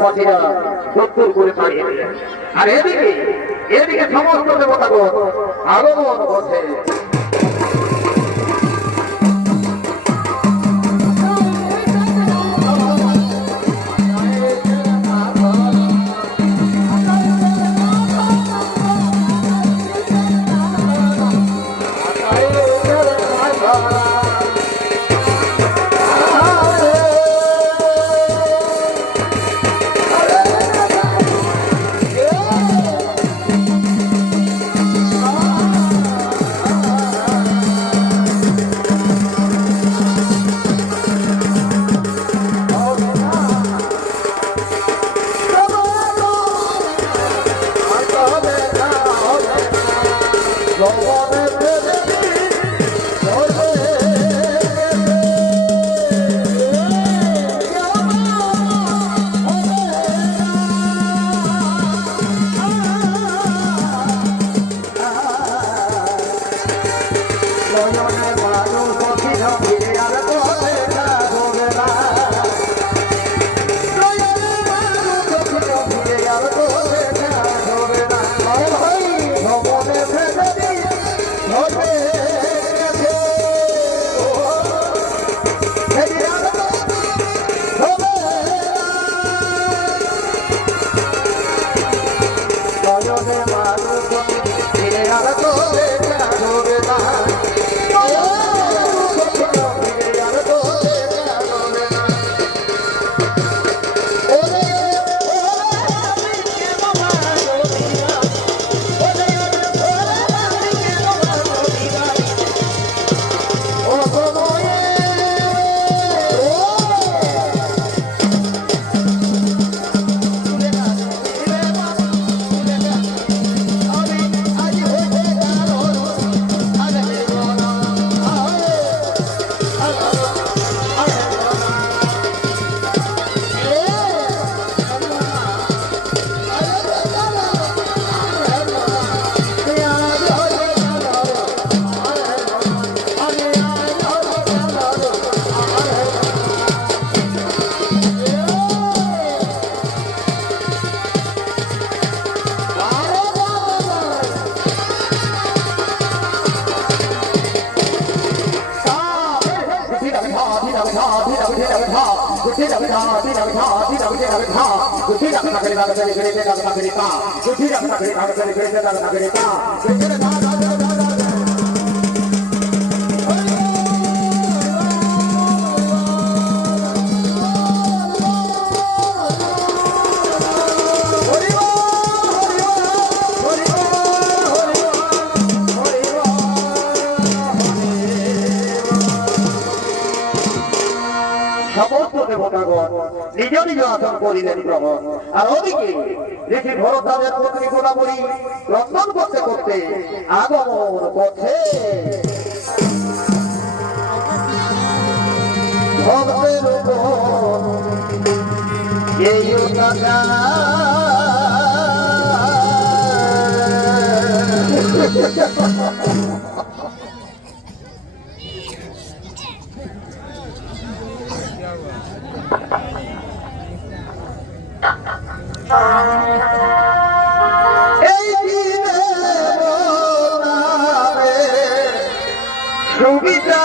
পথিরা দত্তর করে পাঠিয়ে দিলেন। আর এদিকে সমস্ত দেবতাগণ আগমন করছে। নিজ নিজ আসন করিলেন গ্রহণ। আর ওদিকে ঋষি ভরদ্বাজের পত্নী গোদাবরী রন্ধন করতে করতে আগমন করছে। ভক্তের সুবিধা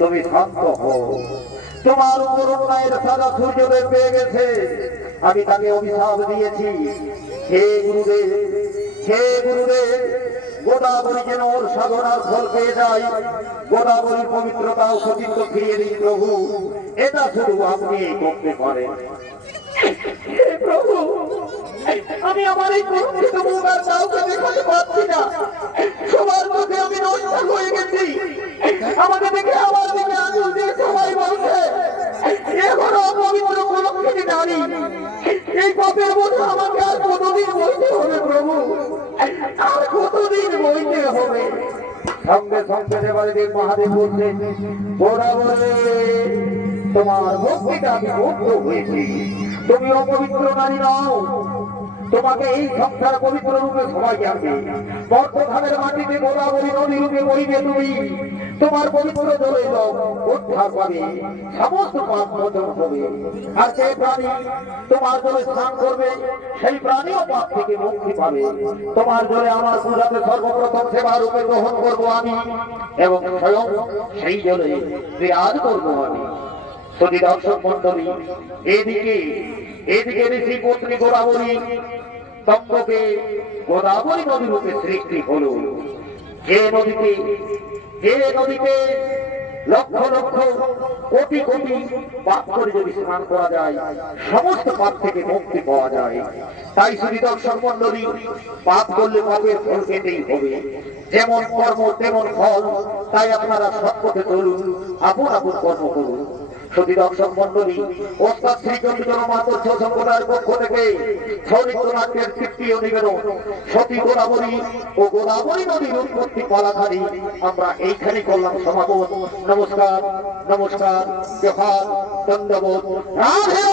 তুমি শান্ত হো। তোমার উপর অন্যায়ের সাদা সূর্যোদয় পেয়ে গেছে। আমি তাকে অভিশাপ দিয়েছি, হে গুরুদেব, হে গুরুদেব, গোদাবরী যেন ওর সাধনার ফল পেয়ে যায়। গোদাবরীর পবিত্রতা ও সতীত্ব ফিরিয়ে দিন প্রভু। এটা শুধু আপনি করতে পারেন। প্রভু, আমি আমার এই কলঙ্কিত মুখ আর কাউকে দেখাতে পারছি না। সবার মধ্যে আমি নষ্ট হয়ে গেছি। আমাকে দেখে আমার দিকে আঙুল দিয়ে সবাই বলছে এখনো পবিত্র কোন সুরক্ষিত নারী, এই পাপের বোঝা আমাকে আর কতদিন বইতে হবে প্রভু, আর কতদিন বইতে হবে। সঙ্গে সঙ্গে দেবাদেব মহাদেব বলছে, ওরা বলে তোমার ভক্তিটা আমি মুগ্ধ হয়েছি, তুমি অপবিত্র নারী নও, তোমাকে এই সংসার পবিত্র রূপে সবাই জানবে। বর্তমানের মাটিতে গোদাবরী নদী রূপে বইবে তুমি, তোমার পবিত্র জলে উদ্ধার পাবে, সমস্ত পাপ মোচন হবে। আর যে প্রাণী তোমার জলে স্নান করবে সেই প্রাণীও পাপ থেকে মুক্তি পাবে। তোমার জলে আমার পূজাতে সর্বপ্রথম সেবা রূপে গ্রহণ করবো আমি, এবং স্বয়ং সেই জলে বিরাজ করবো আমি। যদি দর্শক মন্ডলী, এদিকে ঋষি পত্নী গোদাবরী তম্বকে গোদাবরী নদী রূপে সৃষ্টি হল। যে নদীতে লক্ষ লক্ষ কোটি কোটি পাপ করে যদি স্নান করা যায়, সমস্ত পাপ থেকে মুক্তি পাওয়া যায়। তাই শ্রী দর্শক মন্ডলী, পাপ করলে পাপের ফল পেতেই হবে, যেমন কর্ম তেমন ফল। তাই আপনারা সৎপথে চলুন, আপন আপন কর্ম করুন। সতী দর্শক মন্ডলী, ওস্তাদ শ্রী চন্দ্র মাতৃ সম্প্রদায়ের পক্ষ থেকে সৌরিত্রনাথের তৃতীয় নিবেদন সতী গোদাবরী ও গোদাবরী নদীর উৎপত্তি পালাখানি আমরা এইখানে করলাম সমাপন। নমস্কার, নমস্কার, জোহার, দণ্ডবোধ, রাধে।